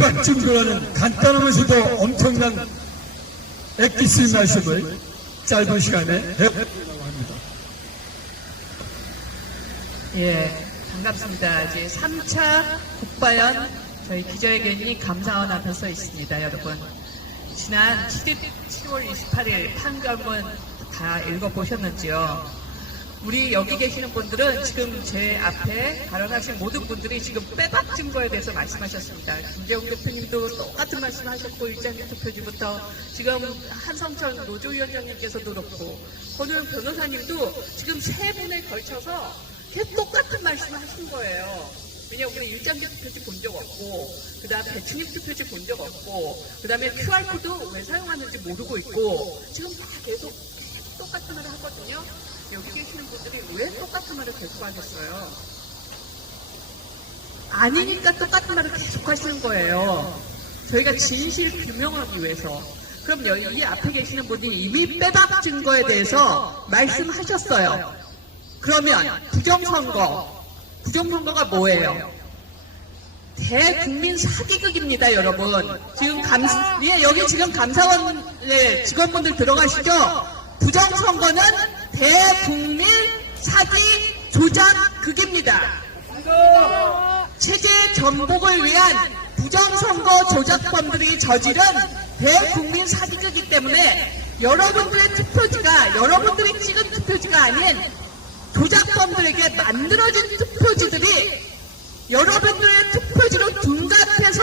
빼박 증거라는 간단하면서도 엄청난 엑기스 말씀을 짧은 시간에 해보려고 합니다. 예, 반갑습니다. 이제 3차 국바연 저희 기자회견이 감사원 앞에 서 있습니다, 여러분. 지난 10월 28일 판결문 다 읽어보셨는지요? 우리 여기 계시는 분들은 지금 제 앞에 발언하신 모든 분들이 지금 빼박 증거에 대해서 말씀하셨습니다. 김재웅 대표님도 똑같은 말씀하셨고 일장기 투표지부터 지금 한성철 노조위원장님께서도 그렇고 권호영 변호사님도 지금 세 분에 걸쳐서 계속 똑같은 말씀을 하신 거예요. 왜냐면 우리 일장기 투표지 본 적 없고, 그 다음 배춘입 투표지 본 적 없고, 그 다음에 QR코드 왜 사용하는지 모르고 있고, 지금 다 계속 똑같은 말을 하거든요. 여기 계시는 분들이 왜 똑같은 말을 계속 하겠어요? 아니니까 똑같은 말을 계속 하시는 거예요. 저희가 진실 규명하기 위해서. 그럼 여기 이 앞에 계시는 분이 이미 빼박 증거에 대해서 말씀하셨어요. 그러면 부정선거, 부정선거가 뭐예요? 대국민 사기극입니다, 여러분. 지금 감, 예, 여기 지금 감사원 예, 직원분들 들어가시죠? 부정선거는 대국민 사기 조작 극입니다. 체제 전복을 위한 부정선거 조작범들이 저지른 대국민 사기극이기 때문에 여러분들의 투표지가 여러분들이 찍은 투표지가 아닌 조작범들에게 만들어진 투표지들이 여러분들의 투표지로 둔갑해서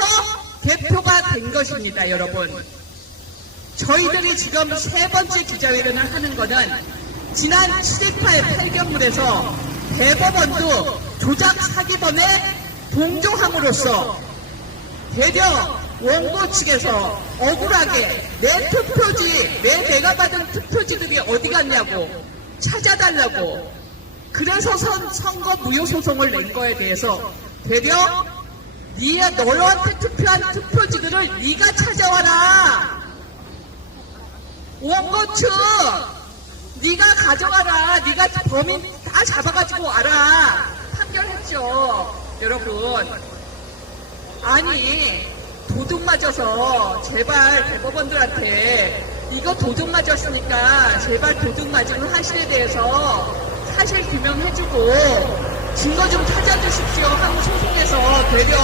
개표가 된 것입니다, 여러분. 저희들이 지금 세 번째 기자회견을 하는 것은 지난 7.18 판결문에서 대법원도 조작 사기범에 동조함으로써 대려 원고 측에서 억울하게 내 투표지, 내 내가 받은 투표지들이 어디 갔냐고 찾아달라고 그래서 선, 선거 무효 소송을 낸 거에 대해서 되려 네가 너한테 투표한 투표지들을 네가 찾아와라. 원고 측 네가 가져가라. 네가 범인 다 잡아가지고 와라. 판결했죠, 여러분. 아니 도둑 맞아서 제발 대법원들한테 이거 도둑 맞았으니까 제발 도둑 맞은 사실에 대해서 사실 규명해주고 증거 좀 찾아주십시오 하고 소송해서 되려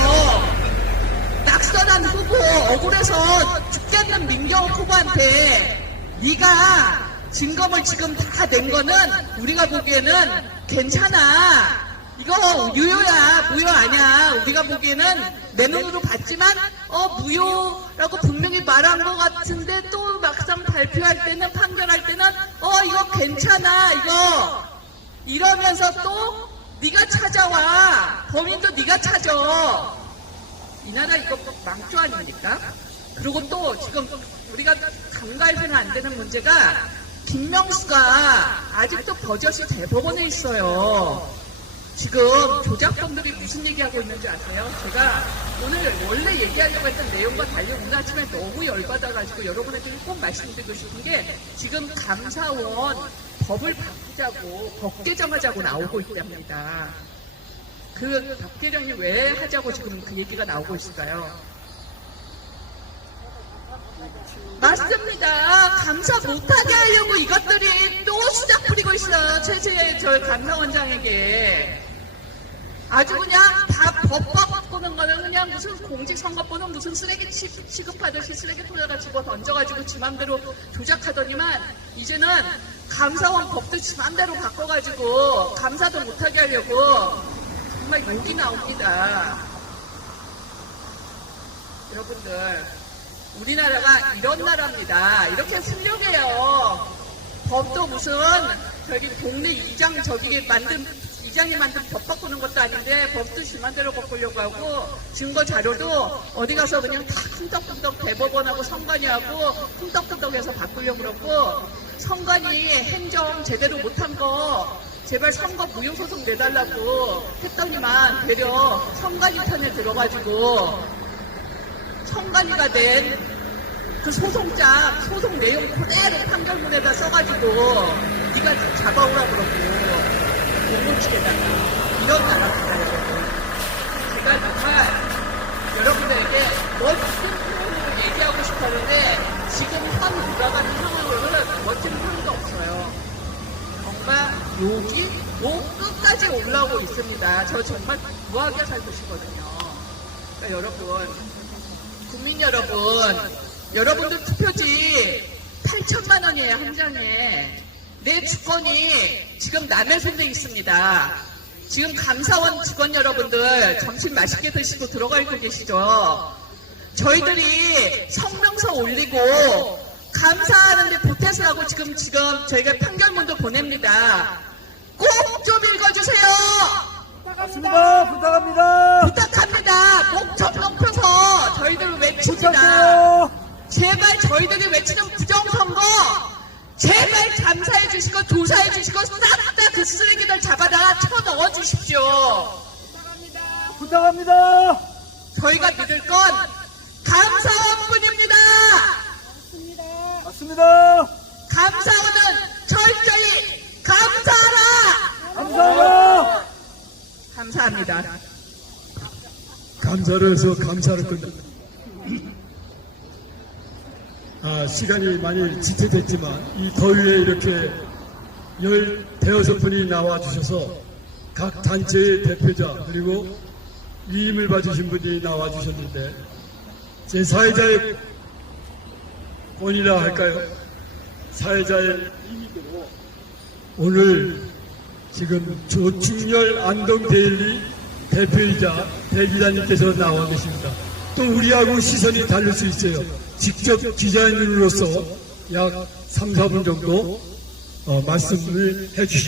낙선한 후보 억울해서 죽겠는 민경욱 후보한테 네가 증거물 지금 다 낸 거는 우리가 보기에는 괜찮아. 이거 유효야 무효 아니야. 우리가 보기에는 내 눈으로 봤지만 어 무효라고 분명히 말한 것 같은데 또 막상 발표할 때는 판결할 때는 어 이거 괜찮아 이거. 이러면서 또 네가 찾아와. 범인도 네가 찾아. 이 나라 이거 망조 아닙니까? 그리고 또 지금 우리가 간과해서는 안 되는 문제가 김명수가 아직도 버젓이 대법원에 있어요. 지금 조작범들이 무슨 얘기하고 있는지 아세요? 제가 오늘 원래 얘기하려고 했던 내용과 달리 오늘 아침에 너무 열받아가지고 여러분에게 꼭 말씀드리고 싶은 게 지금 감사원 법을 바꾸자고 법 개정하자고 나오고 있답니다. 그 법 개정이 왜 하자고 지금 그 얘기가 나오고 있을까요? 맞습니다. 감사 못하게 하려고 이것들이 또 수작 부리고 있어요. 최재 저 감사원장에게. 아주 그냥 다법 바꾸는 거는 그냥 무슨 공직선거법은 무슨 쓰레기 취- 취급하듯이 쓰레기 통에다가 집어 던져가지고 지 맘대로 조작하더니만 이제는 감사원 법도 지 맘대로 바꿔가지고 감사도 못하게 하려고 정말 욕이 나옵니다. 여러분들 우리나라가 이런 나라입니다. 이렇게 슬려해요. 법도 무슨 저기 동네 이장 저기 만든 이장이 만든 법 바꾸는 것도 아닌데 법도 지만대로 바꾸려고 하고 증거 자료도 어디 가서 그냥 다 쿵떡쿵떡 대법원하고 선관위하고 쿵떡쿵떡해서 바꾸려고 그러고 선관위 행정 제대로 못한 거 제발 선거 무효 소송 내달라고 했더니만 되려 선관위 편에 들어가지고 선관위가 낸그 소송장, 소송 내용 그대로 판결문에다 써가지고 네가 잡아오라 그러고 원고측에다가 이런 나라입니다, 여러분. 제가 정말 여러분들에게 멋진 표현을 얘기하고 싶었는데 지금 현 돌아가는 상황으로는 멋진 표현도 없어요. 정말 욕이 목 끝까지 올라오고 있습니다. 저 정말 무하게 살고 싶거든요. 그러니까 여러분, 국민 여러분, 여러분들 투표지 8천만 원이에요, 한 장에. 내 주권이 지금 남의 손에 있습니다. 지금 감사원 직원 여러분들 점심 맛있게 드시고 들어가고 계시죠? 저희들이 성명서 올리고 감사하는데 보태서 하고 지금 지금 저희가 판결문도 보냅니다. 꼭 좀 읽어주세요. 맞습니다. 부탁합니다. 부탁합니다. 목청 높여서 저희들 외칩니다. 부탁해요. 제발 저희들이 외치는 부정선거 제발 감사해 주시고 조사해 주시고 싹 다 그 쓰레기들 잡아다 쳐 넣어 주십시오. 부탁합니다. 저희가 믿을 건 감사원뿐입니다. 맞습니다. 감사원은 철저히 감사하라. 감사합니다. 감사합니다. 감사를 해서 감사를 끝낸다. 아, 시간이 많이 지체됐지만 이 더위에 이렇게 열 대여섯 분이 나와 주셔서 각 단체의 대표자 그리고 위임을 봐주신 분이 나와 주셨는데 제 사회자의 권이라 할까요? 사회자의 임의대로 오늘 지금 조충렬 안동데일리 대표이자 대기자님께서 나와 계십니다. 또 우리하고 시선이 다를 수 있어요. 직접 기자님으로서 약 3, 4분 정도 어, 말씀을 해주시